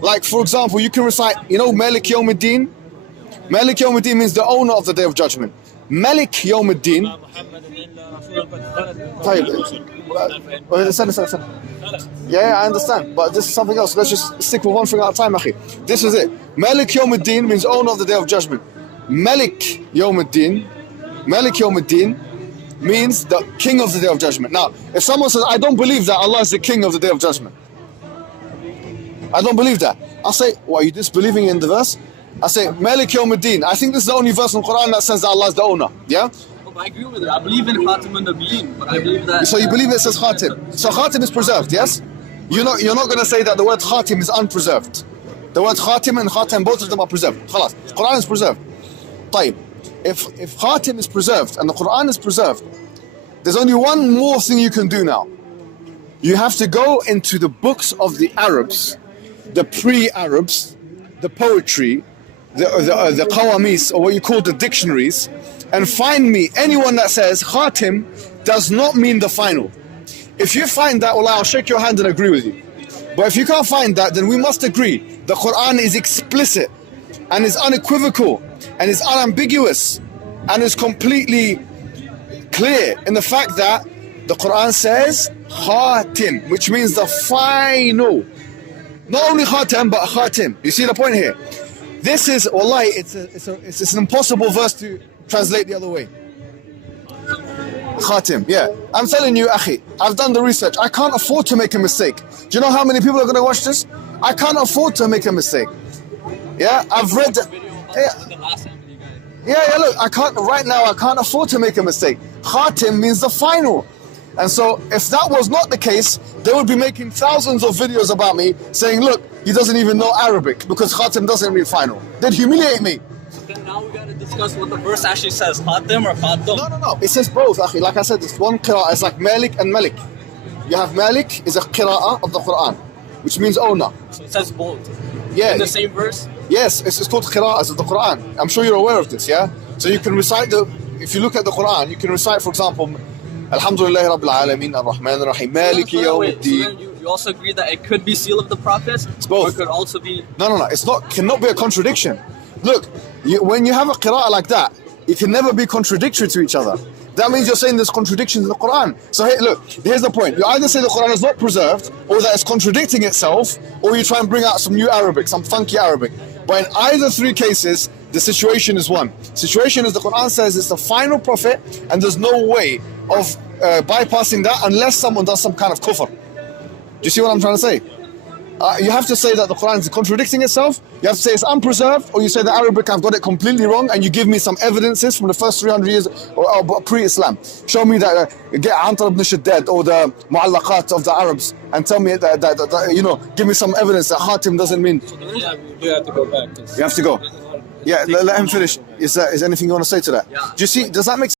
Like, for example, you can recite, you know, Malik Yawmiddin? Malik Yawmiddin means the owner of the Day of Judgment. Malik Yawmiddin. Yeah, I understand, but this is something else. Let's just stick with one thing at a time, akhi. This is it. Malik Yawmiddin means owner of the Day of Judgment. Malik Yawmiddin means the king of the Day of Judgment. Now, if someone says, I don't believe that Allah is the king of the Day of Judgment, I don't believe that, I'll say, what, are you disbelieving in the verse? I say, Malik Yawmiddin. I think this is the only verse in the Qur'an that says that Allah is the owner. Yeah? I agree with it. I believe in Hatun and Nabiyyin, but I believe that... So you believe it says Khatim. So Khatim is preserved, yes? You're not going to say that the word Khatim is unpreserved. The word Khatim and Khatim, both of them are preserved. Khalas. The Qur'an is preserved. طيب. If Khatim is preserved and the Qur'an is preserved, there's only one more thing you can do now. You have to go into the books of the Arabs, the pre-Arabs, the poetry, the qawamis, or what you call the dictionaries, and find me anyone that says Khatim does not mean the final. If you find that, well, I'll shake your hand and agree with you. But if you can't find that, then we must agree the Qur'an is explicit and is unequivocal and is unambiguous and is completely clear in the fact that the Qur'an says Khatim, which means the final. Not only Khatim, but Khatim. You see the point here? This is, wallahi, it's an impossible verse to translate the other way. Khatim, yeah. I'm telling you, akhi, I've done the research. I can't afford to make a mistake. Do you know how many people are going to watch this? I can't afford to make a mistake. Yeah, I've read that. Yeah, look, right now I can't afford to make a mistake. Khatim means the final. And so if that was not the case, they would be making thousands of videos about me saying, look, he doesn't even know Arabic because Khatim doesn't mean final. They'd humiliate me. Then now we gotta discuss what the verse actually says, Khatim or Khatum. No. It says both, akhi. Like I said, it's one qira'ah. It's like Malik and Malik. You have Malik is a qira'ah of the Qur'an, which means owner. So it says both. Yeah. In the same verse? Yes, it's called qira'ahs of the Qur'an. I'm sure you're aware of this, yeah? So you can recite if you look at the Qur'an, you can recite, for example, Alhamdulillah Rabbil Alameen Ar-Rahman Ar-Rahim Maliki Yawmiddin. You also agree that it could be seal of the prophets? It's both. Or it could also be... No. It's not, cannot be a contradiction. Look, when you have a qira'ah like that, it can never be contradictory to each other. That means you're saying there's contradictions in the Qur'an. So hey, look, here's the point. You either say the Qur'an is not preserved, or that it's contradicting itself, or you try and bring out some new Arabic, some funky Arabic. But in either three cases, the situation is one. Situation is the Qur'an says it's the final prophet, and there's no way of bypassing that unless someone does some kind of kufr. Do you see what I'm trying to say? You have to say that the Qur'an is contradicting itself, you have to say it's unpreserved, or you say the Arabic, I've got it completely wrong, and you give me some evidences from the first 300 years or pre-Islam. Show me that, get Antar ibn Shaddad or the Mu'allaqat of the Arabs, and tell me that, you know, give me some evidence that Khatim doesn't mean... Yeah, you have to go back. You have to go. Yeah, let him finish. Is there anything you want to say to that? Yeah. Do you see, does that make sense?